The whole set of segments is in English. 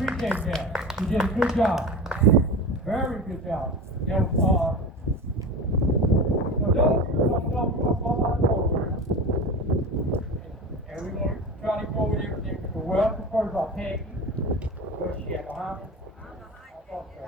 Appreciate that. You did a good job. Very good job. You know, for those of you who don't know, we're going to follow our program. And we're going to try to go over everything. So welcome first of all, Peggy. Where's she at? Behind me? Okay.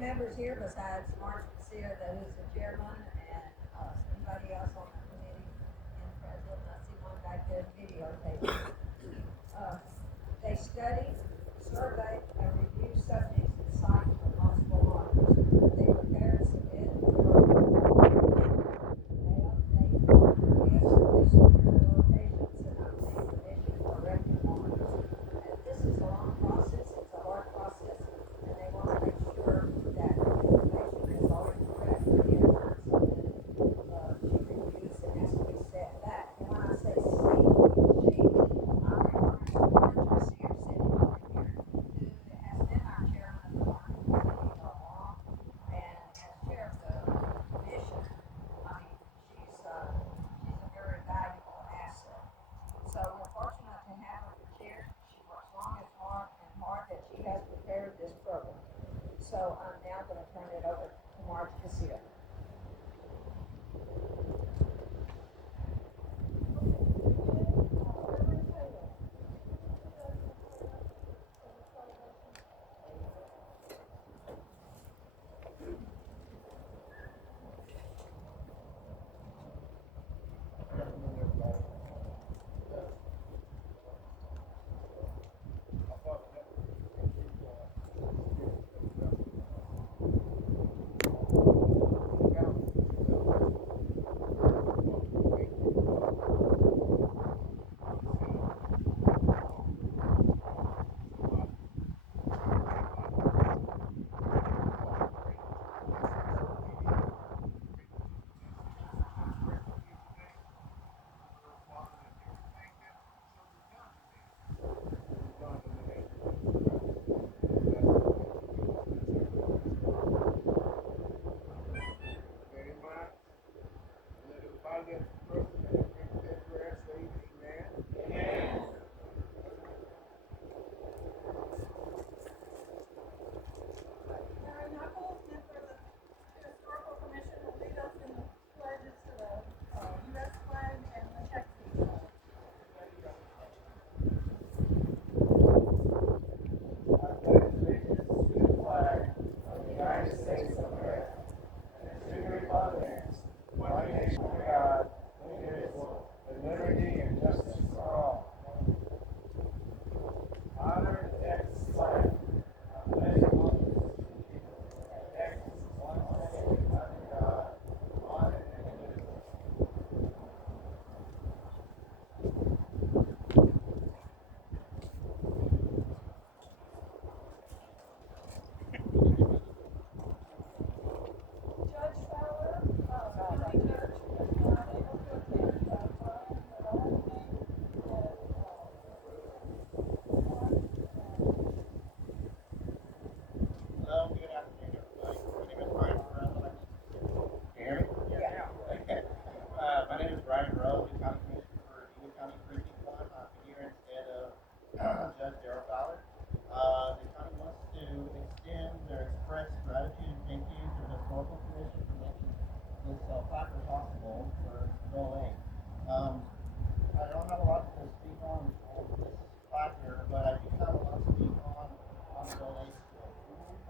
Members here besides Mark Sear, who's the chairman, and somebody else on the committee, and the president. I see one back there videotaping. They study, survey, and review subjects and cite for multiple markers. They prepare and submit. They update lists. They secure the locations and obtain permission for record markers. And this is a long process. It's a hard process, and they want to make sure that information is always correct for the time submitted. She reviews and has to be set back. And when I say she, I'm referring to Marjorie Sears sitting over here, who has been our chairman of the market committee all along, and as chair of the commission, I mean, she's a very valuable asset. So we're fortunate to have her chair. She works long and hard that she has prepared this program. So I'm now going to turn it over to Mark Cassia.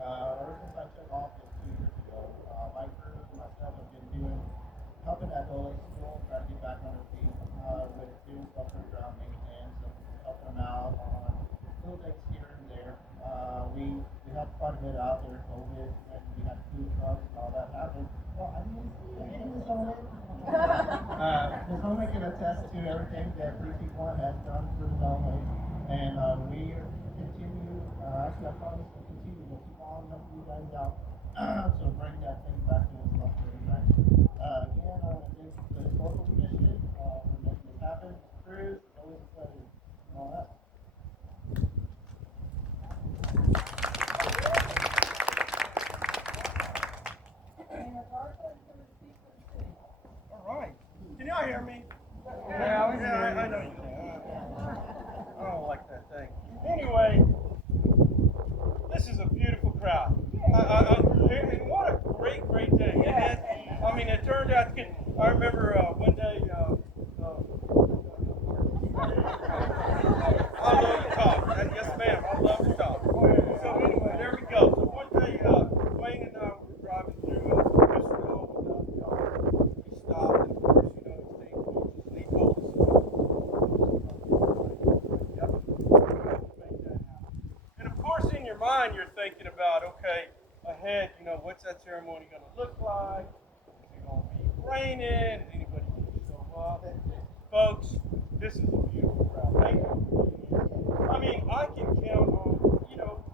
Ever since I took office 2 years ago, my crew, myself, out maintenance and helping them out on little things here and there. We helped quite a bit out there, COVID, and we had food trucks and all that happened. Well, I didn't see it. Ms. Owen can attest to everything that 3P1 has done for the Daule, and we continue, actually I promise to continue, we'll keep on helping you guys out, so bring that thing back to its level very nice. Again, thanks to the Historical Commission for making this happen. Cruz, always a pleasure. And all that. All right. Can y'all hear me? Yeah, we can hear you. I know you can. I don't like that thing. Anyway, this is a beautiful crowd. And what a great day. I mean, it turned out good. I remember one day, I love to talk. Yes, ma'am, I love to talk. So anyway, there we go. So one day, Wayne and I were driving through this road. We stopped, and of course, you know, he told us. Yep. Make that happen. And of course, in your mind, you're thinking about, okay, ahead, you know, what's that ceremony going to look like? Is it going to be raining? Is anybody going to show up? Folks, this is a beautiful crowd. Thank you. I mean, I can count on, you know,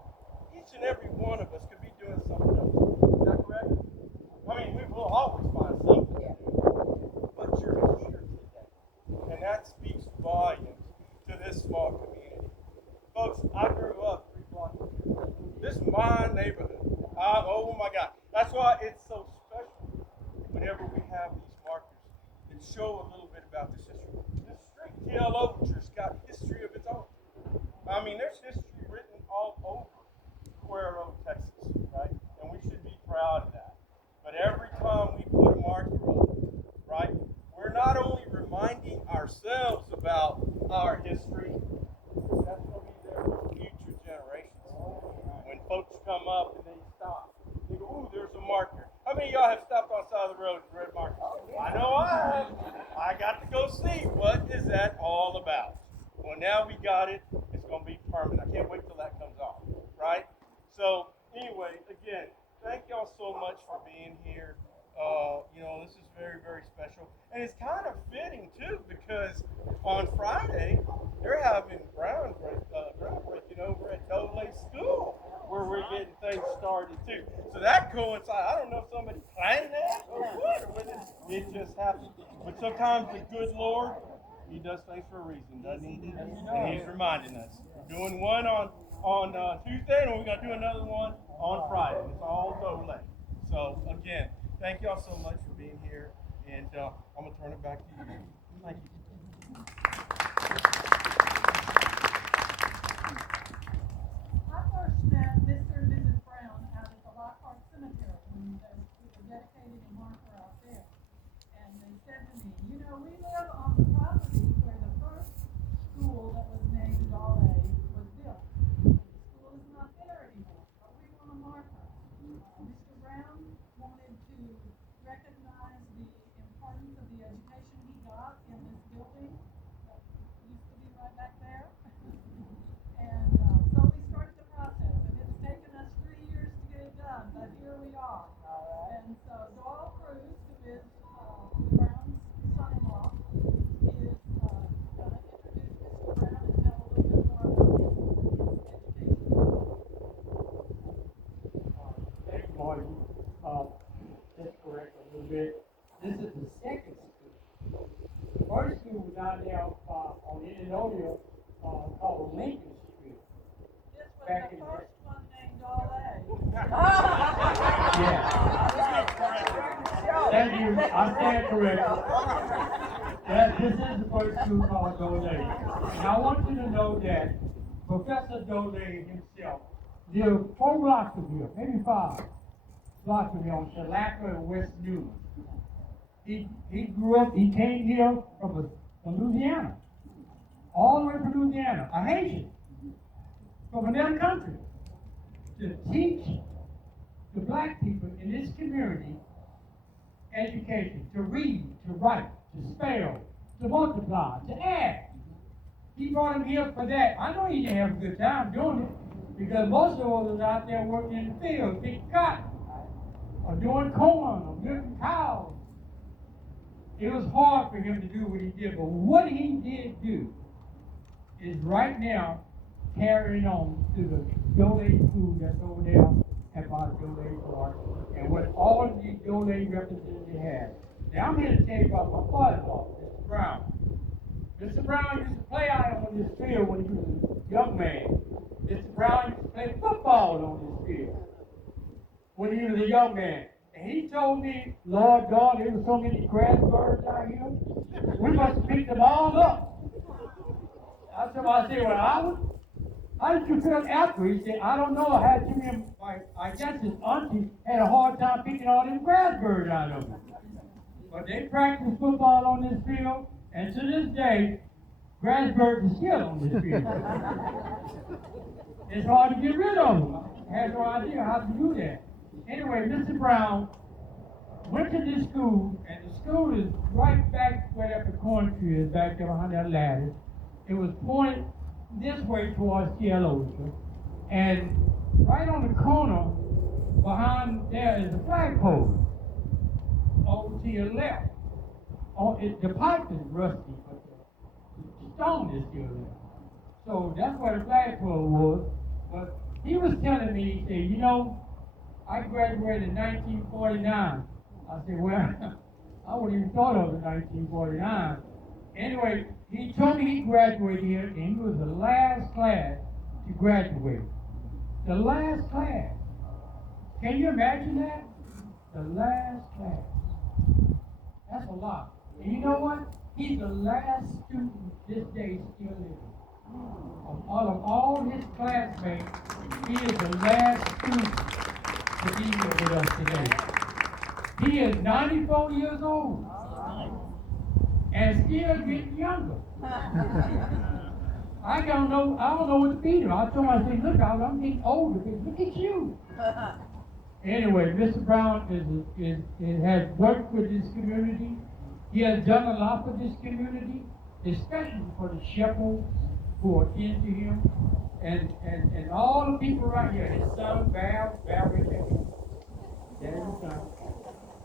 each and every one of us could be doing something else. Is that correct? I mean, we will always find something to do. But you're here today. And that speaks volumes to this small community. Folks, I grew up 3 blocks from here. This is my neighborhood. Oh my God. That's why it's so special whenever we have these markers that show a little bit about this history. This street, TL Overture's got history of its own. I mean, there's history written all over Cuero, Texas, right? And we should be proud of that. But every time we put a marker up, right, we're not only reminding ourselves about our history, that's going to be there for future generations. When folks come up and they stop, they go, ooh, there's a marker. How many of y'all have stopped on the side of the road and read markers? I know I have. I got to go see what is that all about. Well, now we got it. It's going to be permanent. I can't wait till that comes off, right? So anyway, again, thank y'all so much for being here. You know, this is very, very special. And it's kind of fitting, too, because on Friday, they're having groundbreaking over at Daule School, where we're getting things started, too. So that coincides. I don't know if somebody planned that or what, or whether it just happened. But sometimes the good Lord, He does things for a reason, doesn't He? And He's reminding us. We're doing one on Tuesday, and we're going to do another one on Friday. It's all Daule. So, again, thank y'all so much for being here, and I'm going to turn it back to you. Thank you. I first met Mr. and Mrs. Brown out at the Lockhart Cemetery when they were dedicating a marker out there. And they said to me, you know, we live on the property where the first school that was named Daule was built. The school is not there anymore, but we want a marker. Mr. Brown wanted to recognize the importance of the education he got in this building that used to be right back there. And so we started the process, and it's taken us 3 years to get it done, but here we are. And so Daule Cruz, who is Brown's son-in-law, is going to introduce Mr. Brown and tell a little bit more about his education. Thank you, Marty. Just correct a little bit. This is the second school. The first school was down there on Indianola called Lincoln Street. This was Back the in first one named Daule. Thank you. I stand corrected. This is the first school called Daule. And I want you to know that Professor Daule himself lived 4 blocks from here, maybe 5 blocks from here on Shalaka and West Newman. He grew up, he came here from Louisiana, all the way from Louisiana, a Haitian, from another country, to teach the black people in this community education, to read, to write, to spell, to multiply, to add. he brought him here for that. I know he didn't have a good time doing it because most of us was out there working in the field, picking cotton, or doing corn, or milking cows. It was hard for him to do what he did, but what he did do is right now carrying on to the Daule School that's over there at our Daule Park, and what all of these Daule representatives have. Now I'm here to tell you about my father-in-law, Mr. Brown. Mr. Brown used to play out on this field when he was a young man. Mr. Brown used to play football on this field when he was a young man. And he told me, Lord God, there were so many grass birds out here, we must pick them all up. I said, well, how did you feel after? He said, I don't know. I had to him, I guess his auntie had a hard time picking all them grass birds out of him. But they practice football on this field, and to this day, grass birds are still on this field. It's hard to get rid of them. I had no idea how to do that. Anyway, Mr. Brown went to this school, and the school is right back where that corn tree is, back there behind that ladder. It was pointed this way towards Theologia, and right on the corner behind there is a flagpole. Over to your left. The pipe is rusty, but the stone is still there. So that's where the flagpole was. But he was telling me, he said, you know, I graduated in 1949. I said, well, I wouldn't even thought of it in 1949. Anyway, he told me he graduated here, and he was the last class to graduate. The last class. Can you imagine that? The last class. That's a lot. And you know what? He's the last student this day still living. Of all his classmates, he is the last student to be here with us today. He is 94 years old and still getting younger. I don't know what to feed him. I told him, I said, look, I'm getting older, because look at you. Anyway, Mr. Brown has worked with this community. He has done a lot for this community, especially for the shepherds who are into him, and all the people right here. His son, Val right there. There's his son.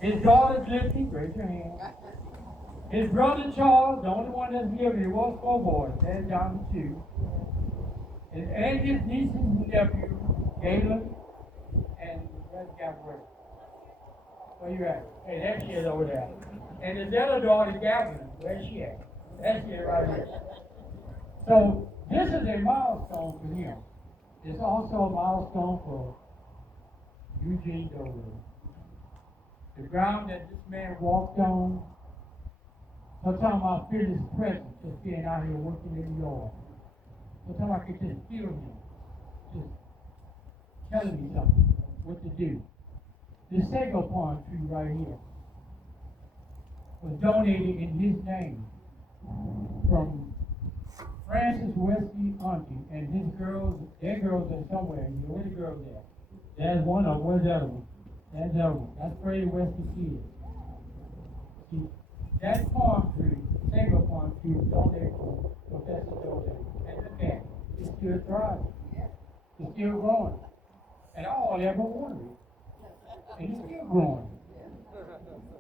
His daughter, Lizzie, raise your hand. His brother, Charles, the only one that's living, he was 4 boys. There's John, 2. And his nieces and nephew, Galen, and that's Gabrielle. Where you at? Hey, there she is over there. And his other daughter, Gabrielle. Where's she at? That's it right here. So this is a milestone for him. It's also a milestone for Eugene Daule. The ground that this man walked on, sometimes I feel his presence just being out here working in the yard. Sometimes I can just feel him, just telling me something, what to do. This sago palm tree right here was donated in his name from Francis Wesley Auntie and his girls. Their girls are somewhere. Where the girls at? There's one of them. Where's the other one? There's the other one. That's Freddie Wesley kids. See, that palm tree, sago palm tree, was donated to Professor Daule. And look at it. It's still thriving. It's still growing. And all ever wanted it. And it's still growing.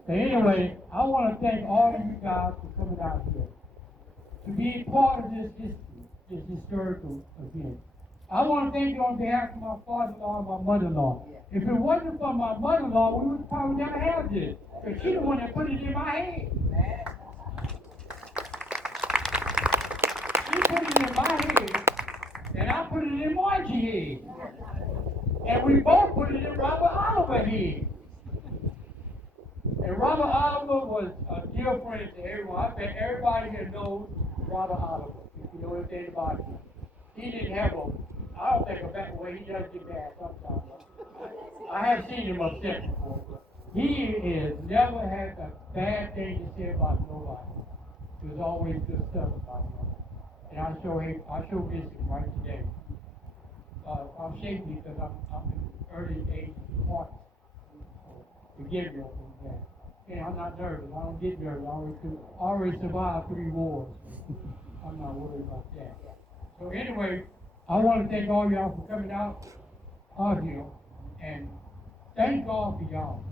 So anyway, I want to thank all of you guys for coming out here to be part of this history, this historical event. I want to thank you on behalf of my father-in-law and my mother-in-law. If it wasn't for my mother-in-law, we would probably never have this. Because she's the one that put it in my head. She put it in my head, and I put it in Margie's head. And we both put it in Robert Oliver's head. And Robert Oliver was a dear friend to everyone. I bet everybody here knows Robert Oliver, if you know anything about him. He didn't have I don't think a bad way, he does get bad sometimes. I have seen him upset before, but he has never had a bad thing to say about nobody. There's always good stuff about him. And I show this right today. I'm shaking because I'm in the early age of 40. Forgive me for that. And I'm not nervous. I don't get nervous. I already survived 3 wars. I'm not worried about that. So anyway, I want to thank all y'all for coming out here, and thank God for y'all.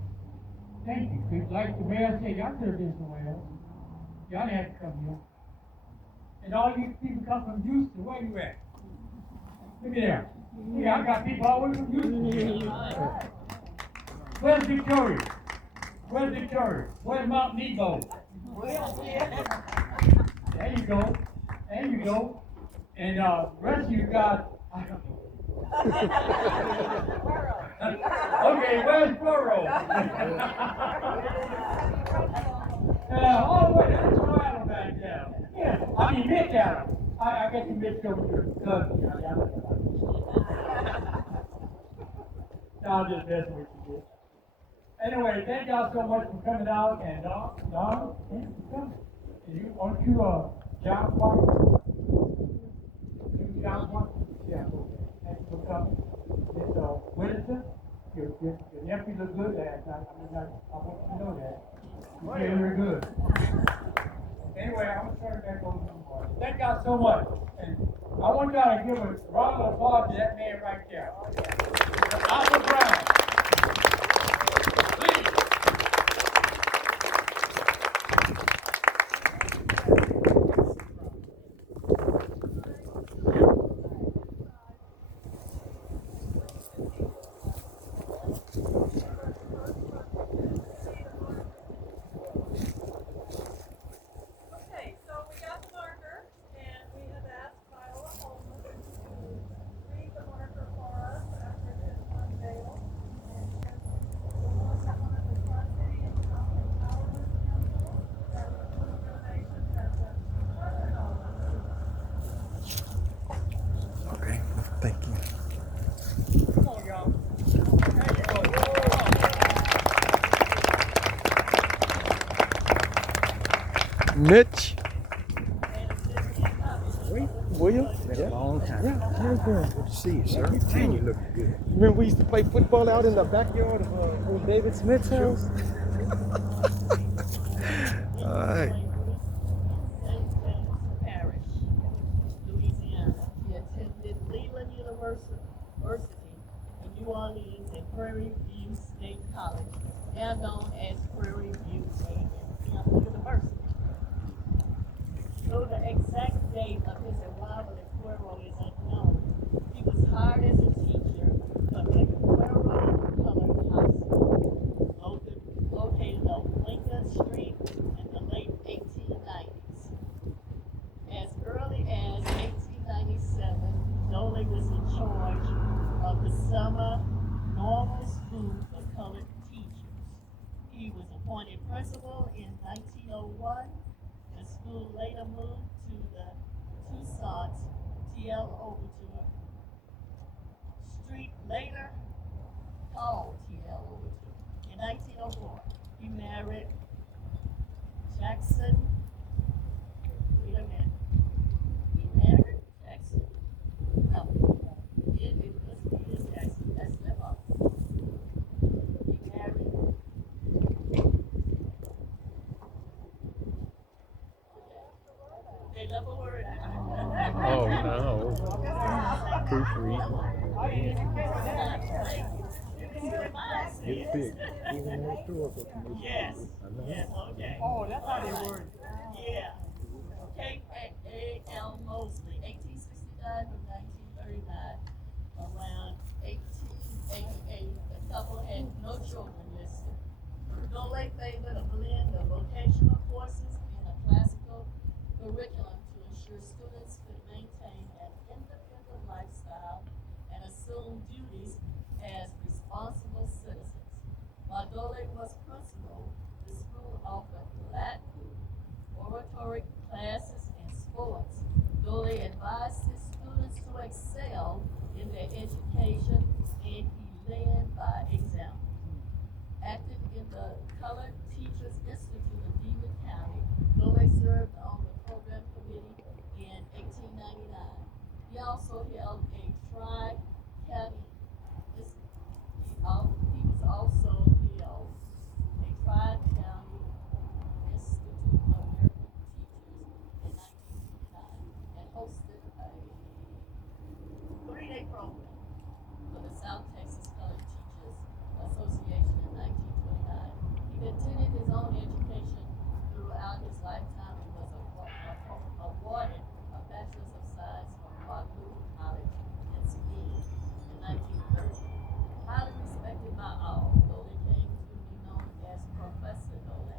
Thank you. 'Cause like the mayor said, y'all could have been somewhere else. Y'all didn't have to come here. And all you people come from Houston, where you at? Look at there. Yeah, I got people all the way from Houston here. Where's Victoria? Where's Victoria? Where's Mount Nebo? There you go. There you go. And rest of you guys, I don't know. Okay, where's Cuero? All the way, that's Toronto back there. Yeah, I mean, Midtown. I guess you missed over your cousin. No, I'm just messing with you, kid. Anyway, thank y'all so much for coming out, and Don, thank you for coming. And you, aren't you John White? You John White? Yeah, okay. Thank you for coming. It's Winston. Your nephew looked good last night. I mean, I want you to know that. You did very good. Anyway, I'm going to turn it back over to you, boys. Thank y'all so much. And I want y'all to give a round of applause to that man right there. Albert Brown. Please. Okay, so we got the marker, and we have asked Viola Holman to read the marker for us after this unveil. And since Melissa, one of the Tri-City Empowerment Council, that was one of the donations that the president of Okay, thank you. Come on, y'all. There you go. Mitch. William? Been a long time. Yeah, how you doing? Good to see you, sir. Man, you look good. Remember we used to play football out in the backyard of old David Smith's house? All right. Parish, Louisiana. He attended Leland University in New Orleans and Prairie View State College, now known as Prairie View University. Though the exact date of his arrival at Cuero is unknown, he was hired as a teacher of the Cuero Colored High School, located on Lincoln Street in the late 1890s. As early as 1897, Daule was in charge of the summer normal school for colored teachers. He was appointed principal in 1901. The school later moved to the Toussaint T.L. Overture Street, later called T.L. Overture. In 1904, he married Jackson. Wait a minute. He married Jackson. No, it must be his Jackson. That's them up. He married. They love a word. Oh, no. Proofread. Get big. Even more historical commission. Yes. I know. Yes, okay. Oh, that's how they word. Yeah. K.A.L. Mosley, 1869 to 1939. Around 1888, the couple had no children listed. Daule favored a blend of vocational courses and a classical curriculum to ensure students could maintain an independent lifestyle and assume duties as responsible citizens. While Daule was principal, the school offered Latin, oratory classes, and sports. Daule advised his students to excel in their education, and he led by example. Active in the Colored Teachers Institute of Demon County, Daule served on the program committee in 1899. He also held a tri-county. He was also held a tri-county Institute of American Teachers in 1959. continued his own education throughout his lifetime and was awarded a Bachelor's of Science from Martin Luther College in Seguin in 1930. Highly respected by all, Daule came to be known as Professor Daule.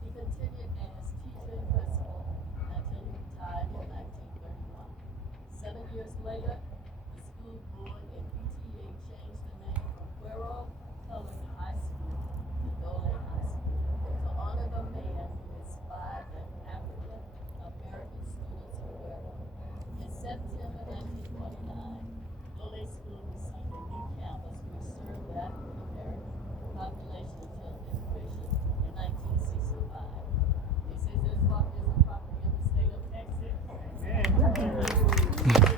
He continued as teacher and principal until he retired in 1931. 7 years later, the school board and PTA changed the name from Cuero Colored High School to Daule High School to honor the man who inspired the African American students of Cuero. In September 1949, Daule School received a new campus which served the African American population until integration in 1965. This is a property of the state of Texas. Amen.